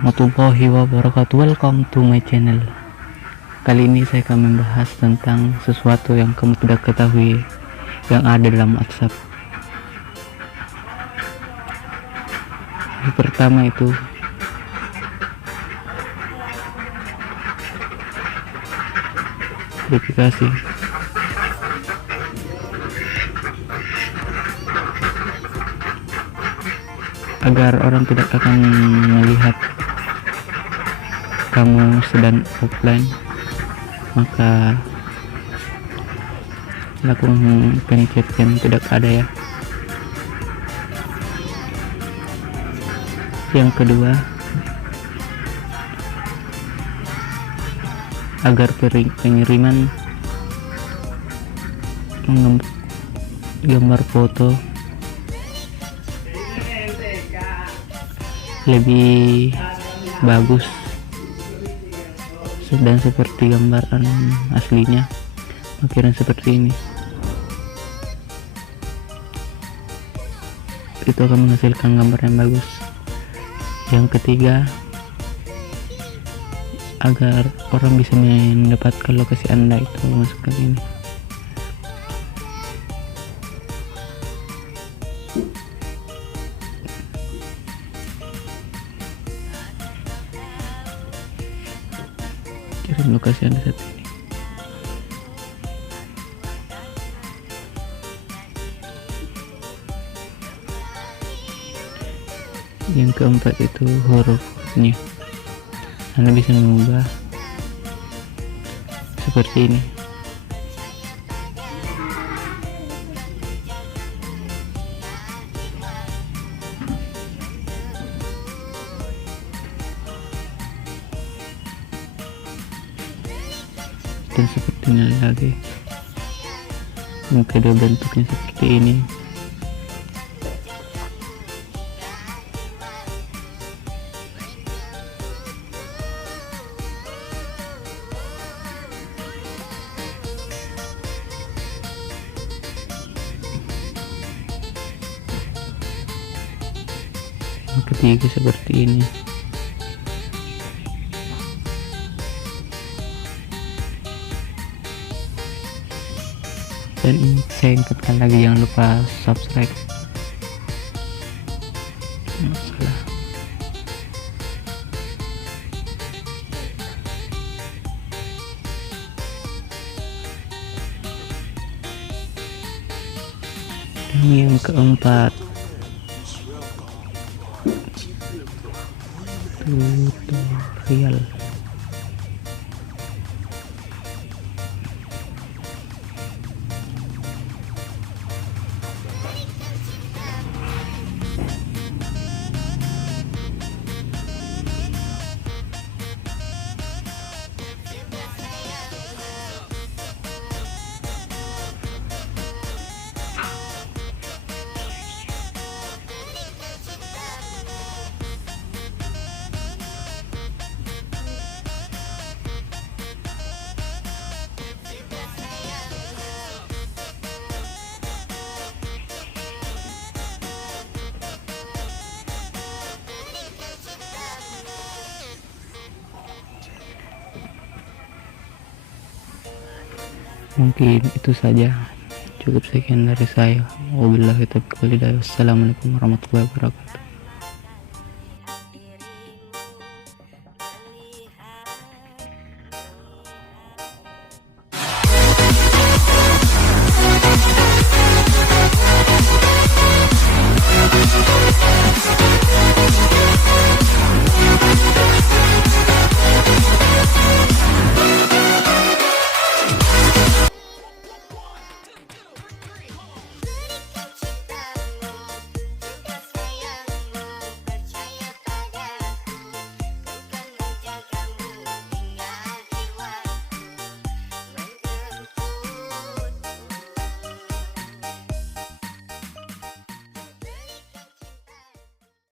Warahmatullahi wabarakatuh. Welcome to my channel. Kali ini saya akan membahas tentang sesuatu yang kamu tidak ketahui yang ada dalam WhatsApp. Yang pertama itu verifikasi. Agar orang tidak akan melihat kamu sedang offline, maka lakukan pencet yang tidak ada ya. Yang kedua, agar pengiriman gambar foto lebih bagus dan seperti gambaran aslinya, akhirnya seperti ini. Itu akan menghasilkan gambar yang bagus. Yang ketiga, agar orang bisa mendapatkan lokasi Anda, itu masukkan ini. Kirim lokasi Anda saat ini. Yang keempat itu hurufnya. Anda bisa mengubah seperti ini. Dan seperti ini lagi. Yang kedua bentuknya seperti ini. Yang ketiga seperti ini. Dan saya ingatkan lagi, jangan lupa subscribe. Salah. Dan yang keempat, tutorial. Mungkin itu saja, cukup sekian dari saya. Wabillahi taufiq wal hidayah. Wassalamualaikum warahmatullahi wabarakatuh.